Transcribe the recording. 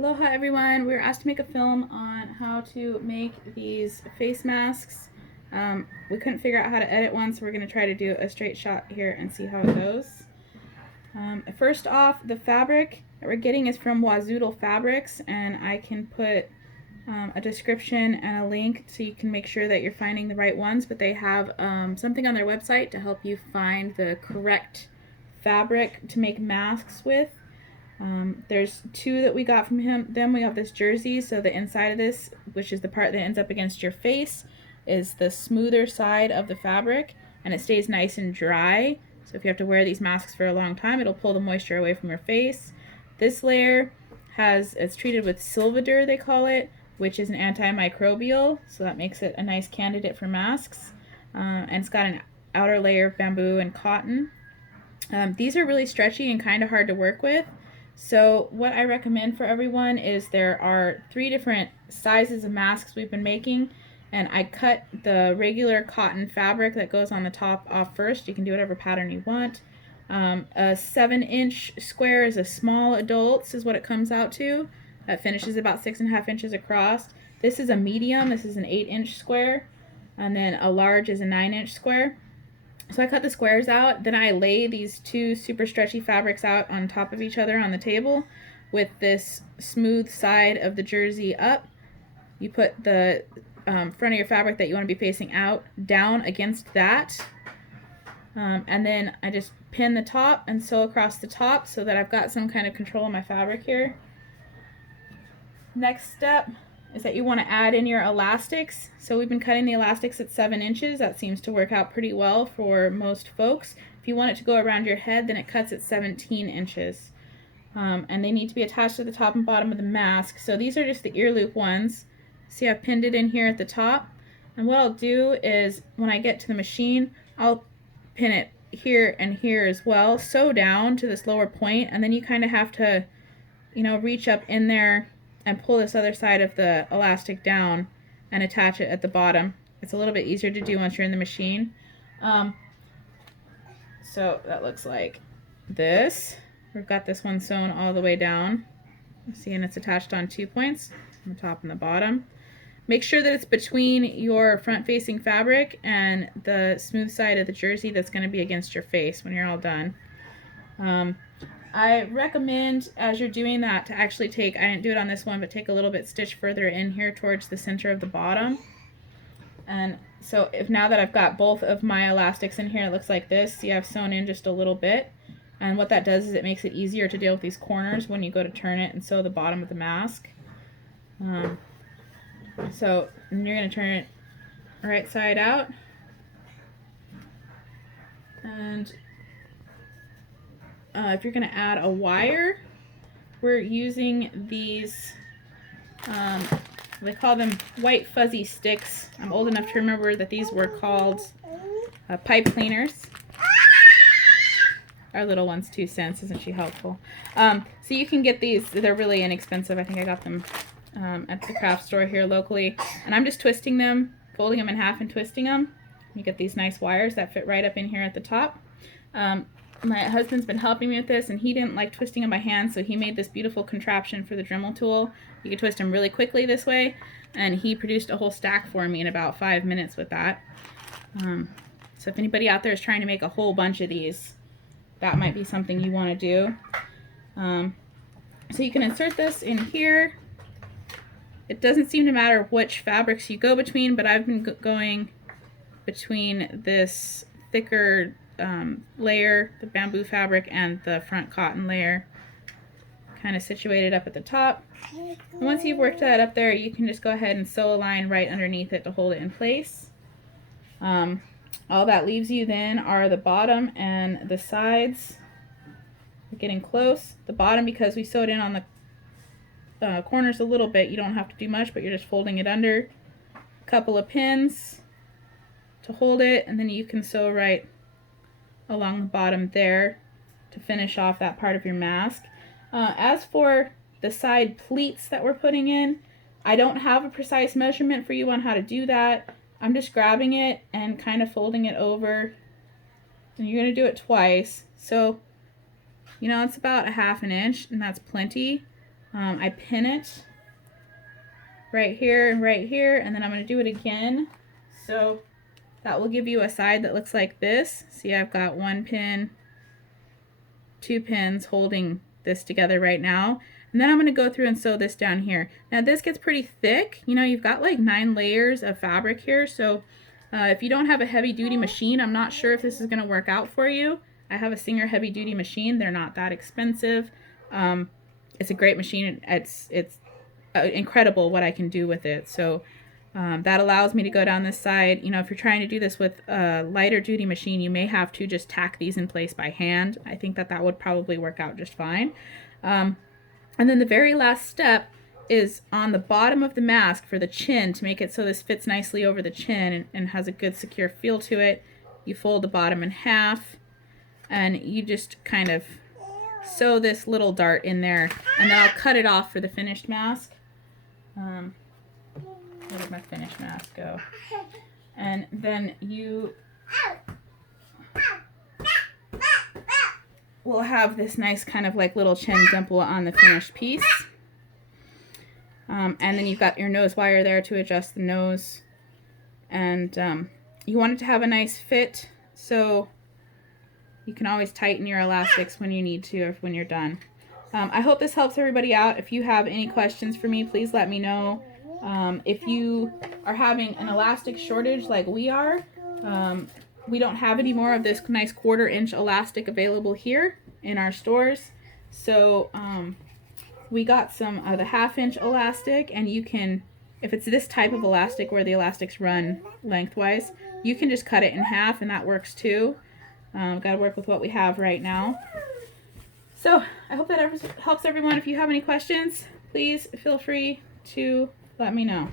Aloha everyone, we were asked to make a film on how to make these face masks. We couldn't figure out how to edit one, so we're going to try to do a straight shot here and see how it goes. First off, the fabric that we're getting is from Wazoodle Fabrics, and I can put a description and a link so you can make sure that you're finding the right ones, but they have something on their website to help you find the correct fabric to make masks with. There's two that we got from them. We have this jersey, so the inside of this, which is the part that ends up against your face, is the smoother side of the fabric, and it stays nice and dry. So if you have to wear these masks for a long time, it'll pull the moisture away from your face. This layer it's treated with Silvadur, they call it, which is an antimicrobial, so that makes it a nice candidate for masks. And it's got an outer layer of bamboo and cotton. These are really stretchy and kind of hard to work with. So what I recommend for everyone is there are 3 different sizes of masks we've been making, and I cut the regular cotton fabric that goes on the top off first. You can do whatever pattern you want. A 7-inch square is a small adults is what it comes out to. That finishes about 6.5 inches across. This is a medium. This is an 8-inch square, and then a large is a 9-inch square. So I cut the squares out, then I lay these 2 super stretchy fabrics out on top of each other on the table with this smooth side of the jersey up. You put the front of your fabric that you want to be facing out down against that. And then I just pin the top and sew across the top so that I've got some kind of control of my fabric here. Next step is that you want to add in your elastics. So we've been cutting the elastics at 7 inches. That seems to work out pretty well for most folks. If you want it to go around your head, then it cuts at 17 inches. And they need to be attached to the top and bottom of the mask. So these are just the ear loop ones. See, I've pinned it in here at the top. And what I'll do is when I get to the machine, I'll pin it here and here as well, sew down to this lower point, and then you kind of have to, reach up in there and pull this other side of the elastic down and attach it at the bottom. It's a little bit easier to do once you're in the machine. So that looks like this. We've got this one sewn all the way down. See, and it's attached on 2 points, on the top and the bottom. Make sure that it's between your front-facing fabric and the smooth side of the jersey that's going to be against your face when you're all done. I recommend, as you're doing that, to actually I didn't do it on this one, but take a little bit stitch further in here towards the center of the bottom. And so now that I've got both of my elastics in here, it looks like this. See, I've sewn in just a little bit. And what that does is it makes it easier to deal with these corners when you go to turn it and sew the bottom of the mask. So you're going to turn it right side out. And if you're going to add a wire, we're using these, they call them white fuzzy sticks. I'm old enough to remember that these were called pipe cleaners. Our little one's 2 cents, isn't she helpful? So you can get these, they're really inexpensive. I think I got them at the craft store here locally. And I'm just twisting them, folding them in half and twisting them. You get these nice wires that fit right up in here at the top. My husband's been helping me with this, and he didn't like twisting them by hand, so he made this beautiful contraption for the Dremel tool. You can twist them really quickly this way, and he produced a whole stack for me in about 5 minutes with that. So if anybody out there is trying to make a whole bunch of these, that might be something you want to do. So you can insert this in here. It doesn't seem to matter which fabrics you go between, but I've been going between this thicker layer, the bamboo fabric, and the front cotton layer, kind of situated up at the top. And once you've worked that up there, you can just go ahead and sew a line right underneath it to hold it in place. All that leaves you then are the bottom and the sides. We're getting close. The bottom, because we sewed in on the corners a little bit, you don't have to do much, but you're just folding it under. A couple of pins to hold it, and then you can sew right along the bottom there to finish off that part of your mask. As for the side pleats that we're putting in, I don't have a precise measurement for you on how to do that. I'm just grabbing it and kind of folding it over, and you're going to do it twice. So, it's about 1/2 inch, and that's plenty. I pin it right here, and then I'm going to do it again. So that will give you a side that looks like this. See, I've got 1 pin, 2 pins holding this together right now. And then I'm going to go through and sew this down here. Now this gets pretty thick. You know, you've got like 9 layers of fabric here. So if you don't have a heavy duty machine, I'm not sure if this is going to work out for you. I have a Singer heavy duty machine. They're not that expensive. It's a great machine. It's incredible what I can do with it. So that allows me to go down this side. You know, if you're trying to do this with a lighter duty machine, you may have to just tack these in place by hand. I think that that would probably work out just fine. And then the very last step is on the bottom of the mask for the chin to make it so this fits nicely over the chin and has a good secure feel to it. You fold the bottom in half and you just kind of sew this little dart in there, and then I'll cut it off for the finished mask. Where did my finished mask go? And then you will have this nice kind of like little chin dimple on the finished piece. And then you've got your nose wire there to adjust the nose. And you want it to have a nice fit, so you can always tighten your elastics when you need to or when you're done. I hope this helps everybody out. If you have any questions for me, please let me know. If you are having an elastic shortage like we are, we don't have any more of this nice 1/4 inch elastic available here in our stores. So we got some of the 1/2 inch elastic, and you can, if it's this type of elastic where the elastics run lengthwise, you can just cut it in half and that works too. Got to work with what we have right now. So I hope that helps everyone. If you have any questions, please feel free to let me know.